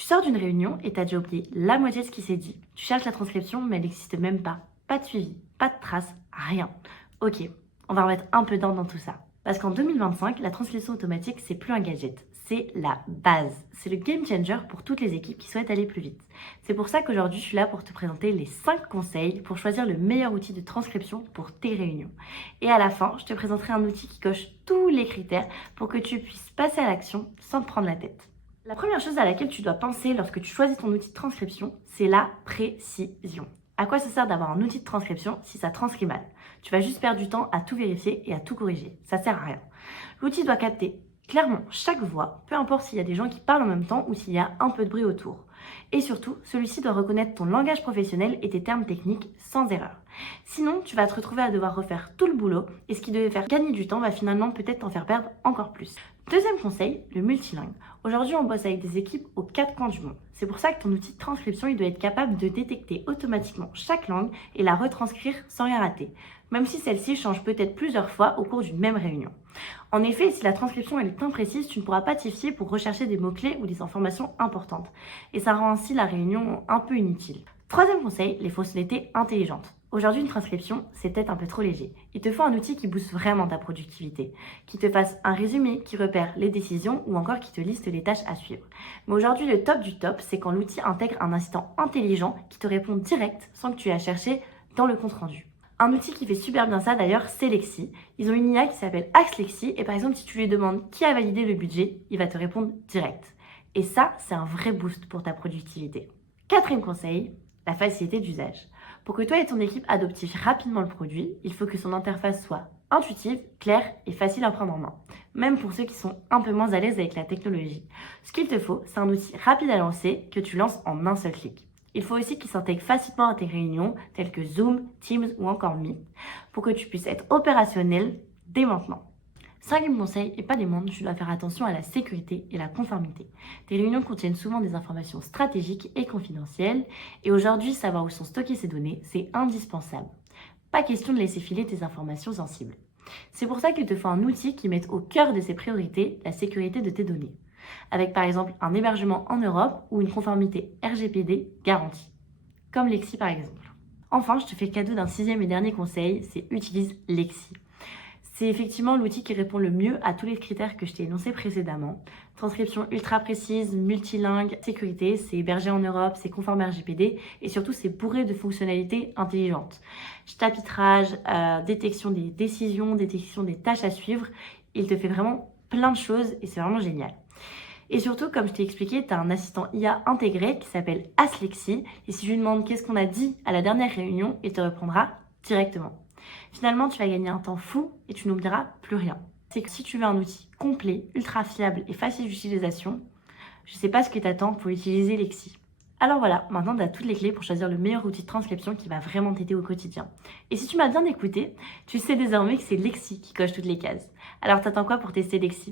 Tu sors d'une réunion et t'as déjà oublié la moitié de ce qui s'est dit. Tu cherches la transcription, mais elle n'existe même pas. Pas de suivi, pas de traces, rien. Ok, on va remettre un peu d'ordre dans tout ça. Parce qu'en 2025, la transcription automatique, c'est plus un gadget, c'est la base. C'est le game changer pour toutes les équipes qui souhaitent aller plus vite. C'est pour ça qu'aujourd'hui, je suis là pour te présenter les 5 conseils pour choisir le meilleur outil de transcription pour tes réunions. Et à la fin, je te présenterai un outil qui coche tous les critères pour que tu puisses passer à l'action sans te prendre la tête. La première chose à laquelle tu dois penser lorsque tu choisis ton outil de transcription, c'est la précision. À quoi ça sert d'avoir un outil de transcription si ça transcrit mal? Tu vas juste perdre du temps à tout vérifier et à tout corriger. Ça sert à rien. L'outil doit capter clairement chaque voix, peu importe s'il y a des gens qui parlent en même temps ou s'il y a un peu de bruit autour. Et surtout, celui-ci doit reconnaître ton langage professionnel et tes termes techniques sans erreur. Sinon, tu vas te retrouver à devoir refaire tout le boulot et ce qui devait faire gagner du temps va finalement peut-être t'en faire perdre encore plus. Deuxième conseil, le multilingue. Aujourd'hui, on bosse avec des équipes aux 4 coins du monde. C'est pour ça que ton outil de transcription, il doit être capable de détecter automatiquement chaque langue et la retranscrire sans rien rater, même si celle-ci change peut-être plusieurs fois au cours d'une même réunion. En effet, si la transcription elle est imprécise, tu ne pourras pas t'y fier pour rechercher des mots-clés ou des informations importantes. Et ça rend ainsi la réunion un peu inutile. Troisième conseil, les fonctionnalités intelligentes. Aujourd'hui, une transcription, c'est peut-être un peu trop léger. Il te faut un outil qui booste vraiment ta productivité, qui te fasse un résumé, qui repère les décisions ou encore qui te liste les tâches à suivre. Mais aujourd'hui, le top du top, c'est quand l'outil intègre un assistant intelligent qui te répond direct sans que tu aies à chercher dans le compte-rendu. Un outil qui fait super bien ça d'ailleurs, c'est Lexi. Ils ont une IA qui s'appelle Axlexi et par exemple, si tu lui demandes qui a validé le budget, il va te répondre direct. Et ça, c'est un vrai boost pour ta productivité. Quatrième conseil, la facilité d'usage. Pour que toi et ton équipe adoptent rapidement le produit, il faut que son interface soit intuitive, claire et facile à prendre en main, même pour ceux qui sont un peu moins à l'aise avec la technologie. Ce qu'il te faut, c'est un outil rapide à lancer que tu lances en un seul clic. Il faut aussi qu'il s'intègre facilement à tes réunions, telles que Zoom, Teams ou encore Meet, pour que tu puisses être opérationnel dès maintenant. Cinquième conseil, et pas des moindres, tu dois faire attention à la sécurité et la conformité. Tes réunions contiennent souvent des informations stratégiques et confidentielles, et aujourd'hui, savoir où sont stockées ces données, c'est indispensable. Pas question de laisser filer tes informations sensibles. C'est pour ça qu'il te faut un outil qui mette au cœur de ses priorités la sécurité de tes données, avec par exemple un hébergement en Europe ou une conformité RGPD garantie, comme Lexi par exemple. Enfin, je te fais le cadeau d'un sixième et dernier conseil, c'est utilise Lexi. C'est effectivement l'outil qui répond le mieux à tous les critères que je t'ai énoncés précédemment. Transcription ultra précise, multilingue, sécurité, c'est hébergé en Europe, c'est conforme RGPD et surtout c'est bourré de fonctionnalités intelligentes. Chapitrage, détection des décisions, détection des tâches à suivre, il te fait vraiment plein de choses et c'est vraiment génial. Et surtout, comme je t'ai expliqué, tu as un assistant IA intégré qui s'appelle Axlexi et si je lui demande qu'est-ce qu'on a dit à la dernière réunion, il te répondra directement. Finalement, tu vas gagner un temps fou et tu n'oublieras plus rien. C'est que si tu veux un outil complet, ultra fiable et facile d'utilisation, je ne sais pas ce que tu attends pour utiliser Lexi. Alors voilà, maintenant tu as toutes les clés pour choisir le meilleur outil de transcription qui va vraiment t'aider au quotidien. Et si tu m'as bien écouté, tu sais désormais que c'est Lexi qui coche toutes les cases. Alors t'attends quoi pour tester Lexi ?